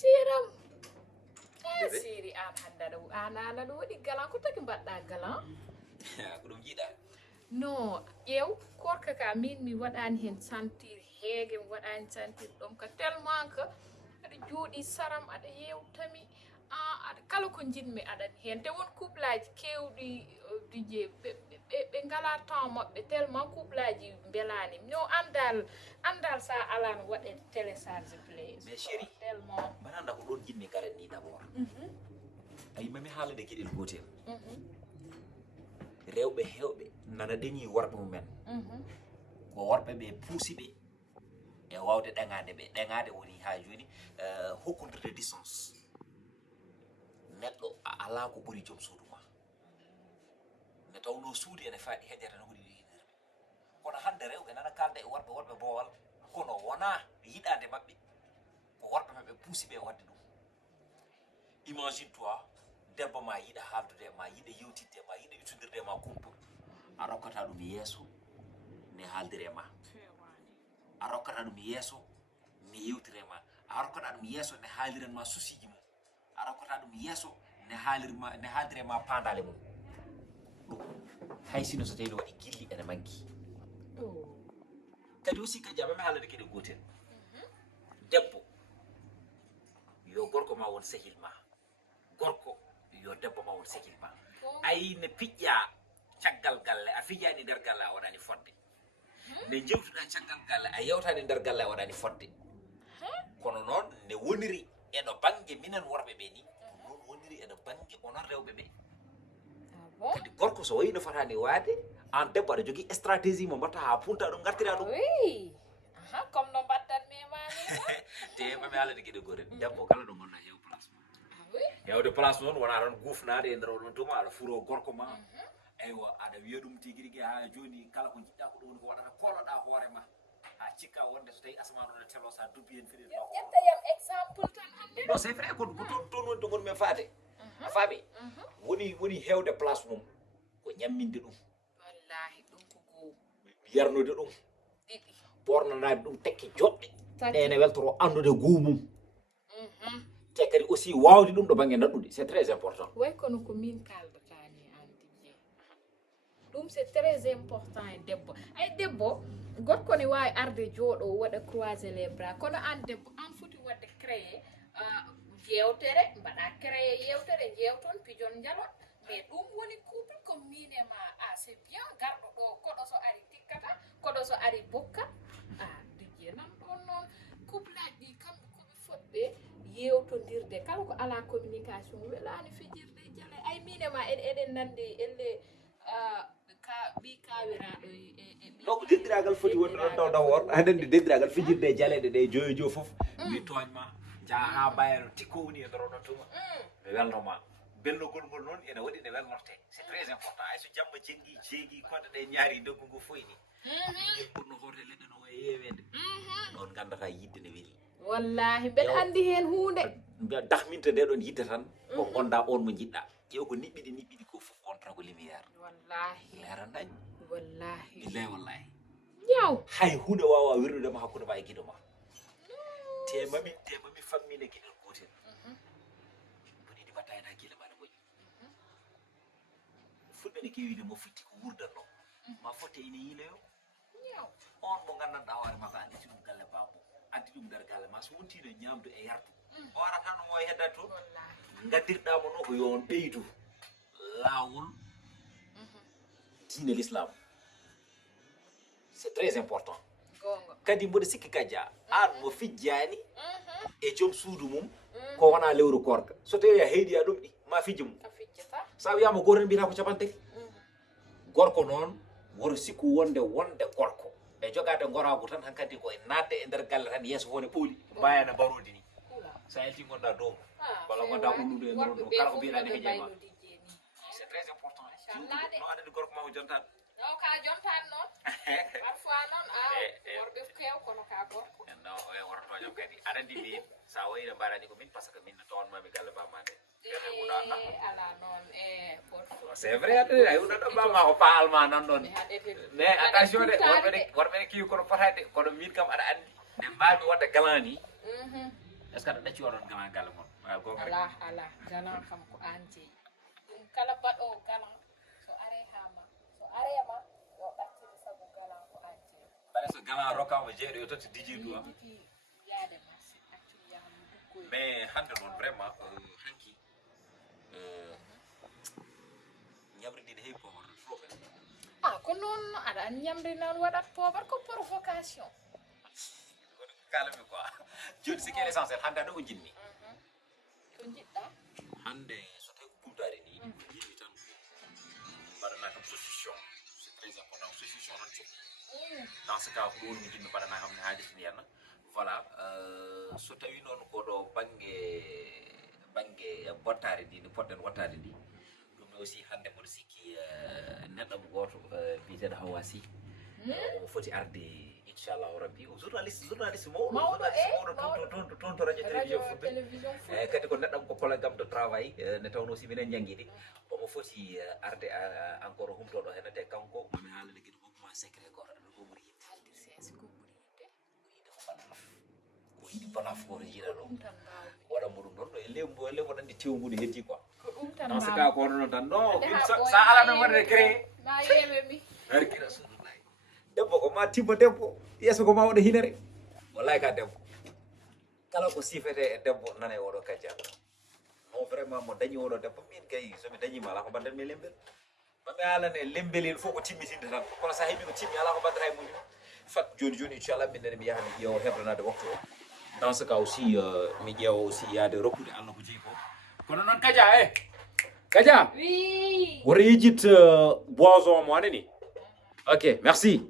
siram siri an handa do ana do wadi galan ko taki badda galan ko dum jida no yew korka ka min mi wadani hen sentir hege mi wadani sentir dom ka tellement que ada jodi saram ada yewtami ada kala ko jinmi ada hen te won couplage kewdi dije be ngala temps mabbe tellement couplage belani no andal sa alan wade télécharge play mais chéri tellement bananda ko don jinmi kare ni d'abord ay mami haalade kidel gotel rewbe hewbe nana deñi worbe mumen ko worbe be puusi be e wawde dengade woni ha joni hokkondirde distance neddo ala ko buri jom suudu ma ne tawno suudi ene faadi hedere no woni yiderbe kono hande rewbe nana kalda e worbe boowal kono wona yidande mabbe ko worbe mabbe puusi be wadde dum imagine toi debbo ma yida haldude ma yida yewtidde ma yida utudirde ma kumpu a rokkata dum yeso ne haldire ma a rokkata dum yeso ne yewtire ma a rokkata dum yeso ne haaliren ma susiji mum a rokkata dum yeso ne haalire ma pandale mum dum hay sino so tawi wadi gilli ene manki kadi aussi ka jaba me haalade kede gotel debbo yo gorko ma won sehil ma gorko yo debbo ma won sehil ma ay ne pijja caggal galle a fijani der galle a wadani fodde ne jewtuda caggal galle a yewtani der galle a wadani fodde kono non ne woniri eno bange minen worbe be ni non woniri eno bange onon rewbe be kadi gorko so wayno fatani waade an debbo aɗa jogui stratégie mo mbatta ha punta ɗum gartira ɗum oui comme no mbattan me mani te mami haalade gueɗe gotel debbo kala ɗo gonɗa hew place ma hewde place noon wona tan gufnade e nder oɗon tuma aɗa furo gorko ma eywa aɗa wiya ɗum tigui ha joni kala ko jiɗɗa ko ɗum woni ko waɗata koloɗa hoore ma ha cikka wonde so tawi asmanu ne telo sa dubbi hen fiɗi ƴettayam exemple tan hande non c'est vrai ko toon woni to gonmi faade a faami woni hewde place mum ko ñamminde ɗum wallahi ɗum ko goo yarnude ɗum ɗiɗi ɓornanade ɗum tekke joɗɗe ɗene weltoro andude guu mum te kadi aussi wawde ɗum ɗo banggue naɗɗude c'est très important way kono ko min kaldatani an dije ɗum c'est très important e debbo ay debbo gorko ne wawi arde jooɗo waɗa croiser les bras kono an debbo an foti wadde créé yewtere mbaɗa créé yewtere jewton pijon jalon mais ɗum woni couple ko min e ma c'est bien garɗo ɗo koɗo so ari tikkata koɗo so ari bokka dije nan ɗon noon couple aji ɗi kamɓe koɓe fotɓe yewtodirde kala ko ala communication welani fijirde jale ay min e ma eɗen nandi elle ka ɓi kawiraɗo donc dendiragal foti wonde ɗon taw d'abord haɗende dendiragal fijirde jaleɗe ɗe joyo foof mi toñma jaa ha mbayano tikko woni e nder oɗon tuma mi welnoma bellogol ngol noon ene waɗi ne welnorte c'est très important hay so jamma jengui jeegui kodde ɗe ñaari deggu ngu foyni ɓurno hoto leɗɗe no wayi yewede ɗon gandata yidde ne weeli wallahi mbeɗa andi hen hunde dahminta nde ɗon yidde tan ko gonda on mo jiɗɗa ƴeew ko niɓɓiɗi ko fof on tan ko lumiére wallahi leeran dañ wallahi billahi wallahi yaw hay hunde wawa wirnudema hakkude ma e guiɗo ma temami fammine gueɗel gotel boniɗi mbatta hen hakkille maɗa moƴƴi fulɓe ne kewide mo fitti ko wurdatno ma fotte ine yiiloyo on mo gandanɗa hoore ma ko additi ɗum galle bambo addi ɗum nder galle ma so wontino ñamdu e yardu o arata no mo heddat toon gaddirɗamo no ko yo on ɓeydu lawol diine l'islam c'est très important kadi mboɗo sikki kajja an mo fijjani e joom suudu mum ko wona lewru korka so tawi a heyɗi a ɗum ɗi ma fijji mum sa wiyama goto tan mbiyata ko capantati gorko noon woto sikku wonde gorko e jogade gorago tan hankkadi koye nadde e nder galle tan yeeso fo ne ɓooli mbayana mbarodi ni sa yalti gonɗa dow walla gonɗa ullude e nder ɗo kala ko mbiɗani hejema c'est très important no andani gorko ma ko jontan no ka jontan noon parfois noon worɓe kew kono ka gorko non e wortoñam kadi aɗa andi min sa wayino mbarani ko min par ce que min towanmami galle bamade ala noon c'est vrai aɗa ay ɗo bamma ko pa allemand nan ɗon mais attention de worɓe ne kiwi kono fotade kono min kam aɗa andi nde mbami wadde galan ni est ce que aɗa ɗacci oɗon galan galle mon gonga rek ala galan kam ko an jeeyi ɗum kala baɗo galan so arema yo ɗaccide sabu galan ko an jeeyi bare so galan rokkama jeeɗo yo totti dijir du yaade marché accu yaham dukkoy mais hande noon vraiment hanki ñamri ndi ne heewi powar trop ko noon aɗa an ñamri noon waɗat poobar ko provocation kalami quoi joni c'est quel essentiel hande aɗa o jinni ko jiɗɗa hande so tawi ko ɓumtare ni yiwi tan mbaɗana kam solution c'est très important solution tan coɓi dans ce cas ko ɗon mi jinmi mbaɗana kam ne haajati mi henna voilà so tawi noon koɗo banggue bottare ndi ndi poɗɗen wottade ndi ɗum ne aussi hande mboɗo sikki neɗɗo mo goto biyeteɗo Hawa Sy omo foti arde inchallahu rabbi o journaliste mawɗo toon to radio télévision fulɓe kadi ko neɗɗam ko collègue am de travail ne tawno aussi minen jangguiɗi omo foti arde encore humtoɗo hen te kanko mami haalane gueɗe hokkuma secret goto aɗa ko ɓuuri yidde haldirse ko ɓuuri yidde ko yiɗi balaf koto jiiɗa ɗo waɗanmo ɗum ɗon e lembo ɗon andi tewgude heddi quoi dans ce cas ko hono tan non sa alano waɗde créé ma yeme mi barki rasulullahi debbo ko ma timma debbo yeeso ko ma waɗa hinere wallahi ka debbo kala ko sifete e debbo nana e oɗo kajja non vraiment mo dañi oɗo debbo min kay somi dañima ala ko mbaɗanmi e lembel mami haalane lembelel fof ko timmitinde tan kono sa heeɓi ko timmi ala ko mbaddata e muñum fat joni inchallah min nene mi yaha mi ƴeewa heblanade waktu o dans ce cas aussi mi ƴeewa aussi yaade rokkude Allah ko jeeyi ko kono noon Kadia Kadia oui woto yejjit boison mo anani ok merci